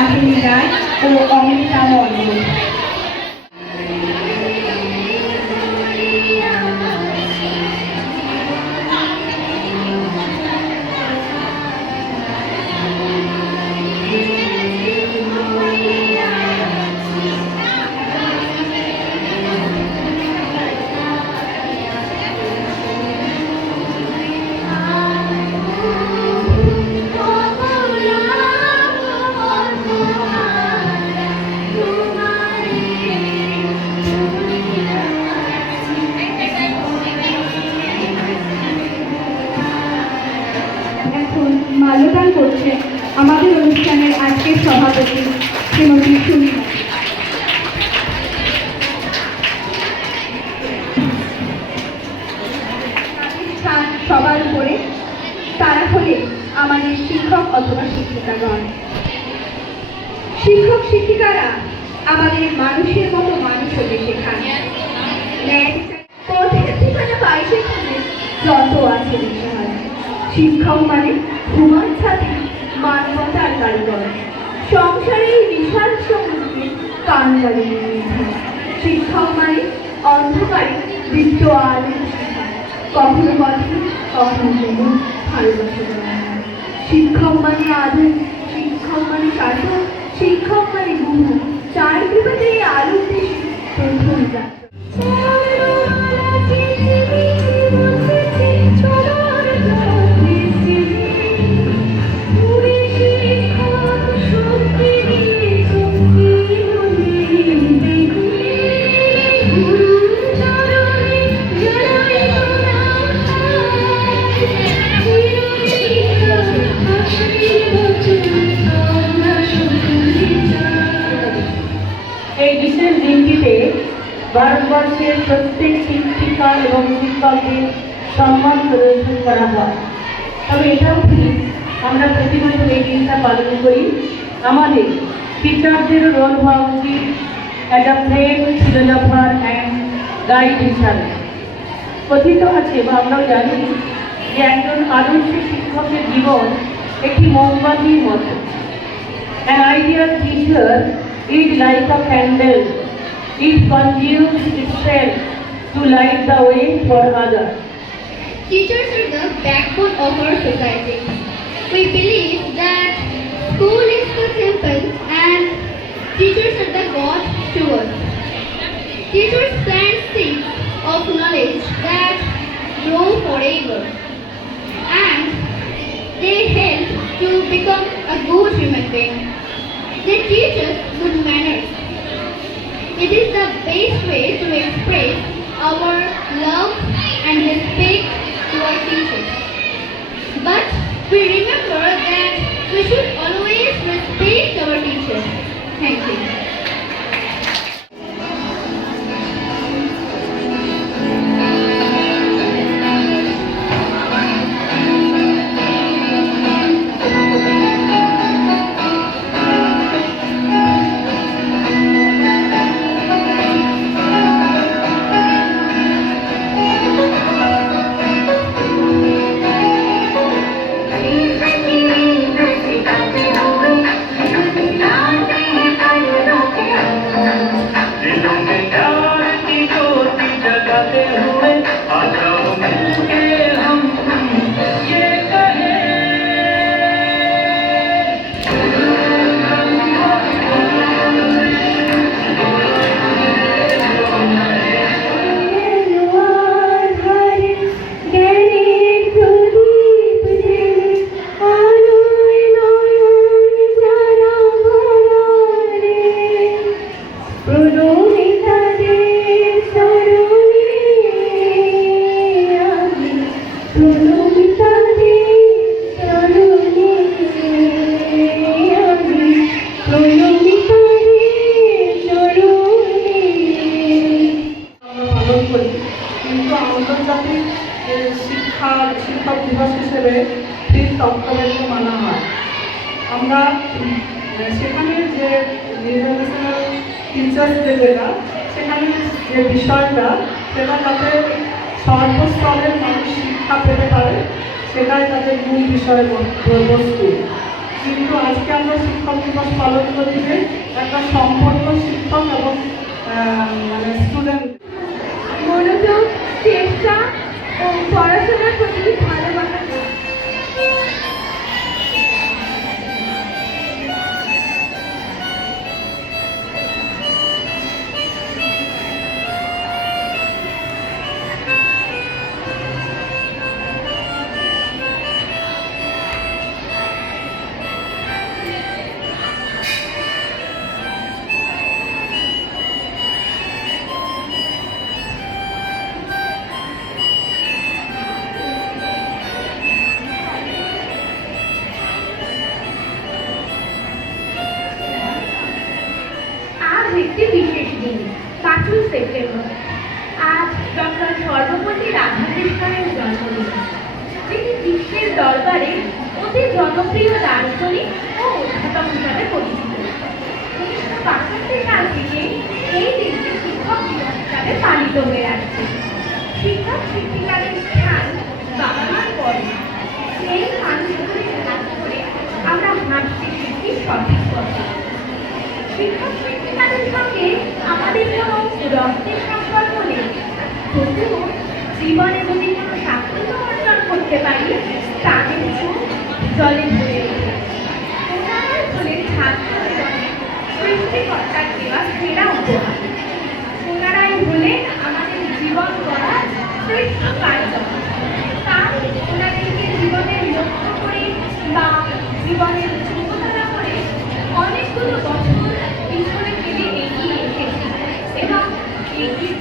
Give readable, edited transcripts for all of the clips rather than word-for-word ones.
আহিনী রায় ও অমৃতা মণ্ডল। মাল্যদান করছে আমাদের অনুষ্ঠানের আজকের সভাপতি শ্রীমতী সুমি। স্থান সবার উপরে, তারা হলে আমাদের শিক্ষক অথবা শিক্ষিকাগণ। শিক্ষক শিক্ষিকারা আমাদের মানুষের মতো মানুষ হতে শেখান। পথের ঠিকানা পাই সেখানে যত আছে বিষয়। শিক্ষক মানে হুমায়ুন ছাত্রী, মানবতার কারিগর, সংসারের বিশাল সমুদ্রে কানগারি নির্ভর। শিক্ষক মানে অন্ধকারে দীপ্ত আলোর শিখা, কখনো পথে কখনো যেমন ভালোবাসা। শিক্ষক মানে আদর, শিক্ষক মানে শাসন, শিক্ষক মানে গুরু। চার কৃপাতে এই আলোর দেশে প্রথম যাত্রা। এই বিশেষ দিনটিতে ভারতবর্ষের প্রত্যেক শিক্ষিকা এবং শিক্ষকদের সম্মান প্রদর্শন করা হয়। তবে এটাও ঠিক, আমরা প্রতি বছর এই দিনটা পালন করি। আমাদের টিচারদেরও রোল হওয়া উচিত as a friend, philosopher and guide হিসাবে। কথিত আছে বা আমরাও জানি যে একজন আদর্শ শিক্ষকের জীবন একটি মোমবাতির মতো। An ideal teacher is like a candle. It consumes itself to light the way for others. Teachers are the backbone of our society. We believe that school is the temple and teachers are the God to us. Teachers plant seeds of knowledge that grow forever, and they help to become a good human being. They teach us good manners. It is the best way to express our love and respect to our teachers. But we remember that we should always respect our teachers. Thank you. শিক্ষক দিবস হিসেবে fifth অক্টোবরকে মানা হয়। আমরা সেখানে যে international teachers day যেটা, সেখানে যে বিষয়টা সেটা যাতে সর্বস্তরের মানুষ শিক্ষা পেতে পারে, সেটাই তাদের মূল বিষয় বস্তু। কিন্তু আজকে আমরা শিক্ষক দিবস পালন করছি একটা সম্পন্ন শিক্ষক এবং মানে স্টুডেন্ট। মনোযোগ, চেষ্টা ও পড়াশোনার প্রতি ভালোবাসা। আজ একটি বিশেষ দিন, 5ই সেপ্টেম্বর। আজ ডক্টর সর্বপল্লী রাধাকৃষ্ণনের জন্মদিন। তিনি বিশ্বের দরবারে অতি জনপ্রিয় দার্শনিক ও অধ্যাপক হিসাবে পরিচিত। 1962 সাল থেকে এই দিনটি শিক্ষক দিবস হিসাবে পালিত হয়ে আসছে। শিক্ষক শিক্ষিকাদের স্থান বাবা মার পরে। সেই মানুষগুলির হাত ধরে আমরা হাঁটতে শিখি সঠিক কথা। শিক্ষক শিক্ষিকাদের সঙ্গে আমাদের কোনো রক্তের সম্পর্ক নেই, তবুও জীবনে যদি কোনো সাফল্য অর্জন করতে পারি তাদের চোখ জলে ভরে ওঠে। ওনারাই হলেন ছাত্র জীবনে সৃষ্টিকর্তার দেওয়া সেরা উপহার। ওনারাই হলেন আমাদের জীবন গড়ার শ্রেষ্ঠ কারিগর। তাই ওনাদেরকে জীবনের লক্ষ্য করে বা জীবনের যোগ্যতা করে অনেকগুলো বছর পিছনে ফেলে এগিয়ে এসেছি এবং এগিয়ে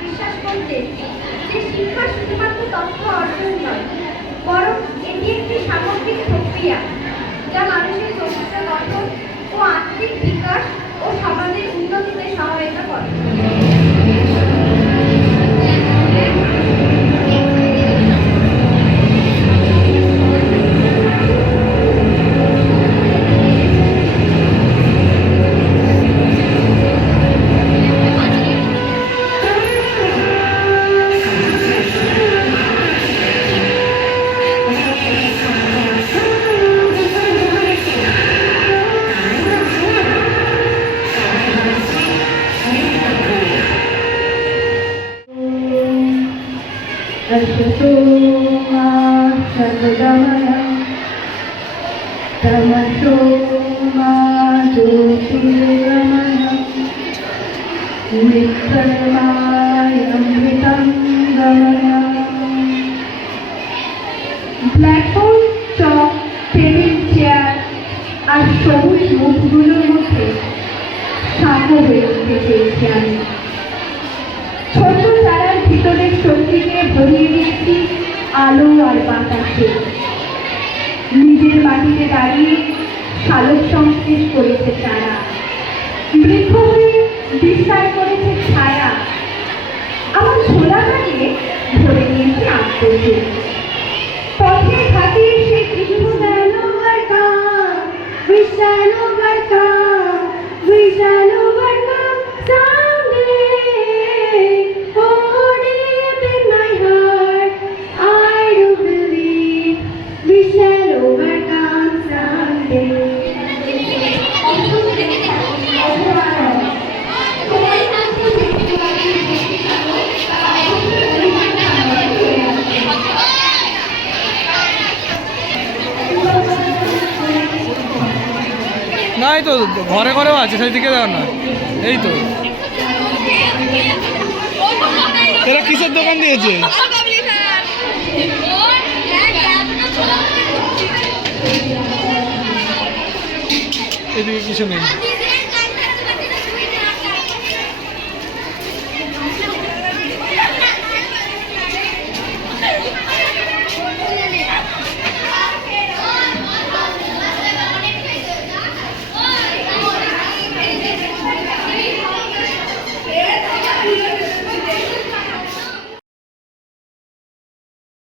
বিশ্বাস করতে যে শিক্ষা শুধুমাত্র তথ্য অর্জন নয়, বরং এটি একটি সামগ্রিক প্রক্রিয়া যা মানুষের চরিত্র গঠন ও আত্মিক বিকাশ ও সমাজের উন্নতিতে সহায়তা করে। अश्वतो मा सर्वगमय तमसो मा ज्योतिर्गमय नित्तमायमृतं गमय। ব্ল্যাকবোর্ড, চক, টেবিল, চেয়ার আর সবুজ মুখগুলোর মধ্যে সাঁকো হয়ে উঠতে চেয়েছি আমি। ছোট চারার ভিতরের শক্তিকে ভরিয়ে দিয়েছি আলো আর বাতাসে। নিজের মাটিতে দাঁড়িয়ে সালোক সংশ্লেষ করেছে চারা, বৃক্ষ হয়ে বিস্তার করেছে ছায়া। আমার ছোলা গাড়িয়ে ভরে নিয়েছি আত্মসুখ। পথে ঘাটে সে we shall overcome someday. Oh, deep in my heart, I do believe we shall overcome someday. না এই তো ঘরে ঘরেও আছে, সেই দিকে দেখো না। এই তো এরা কিসের দোকান দিয়েছে? এদিকে কিছু নেই।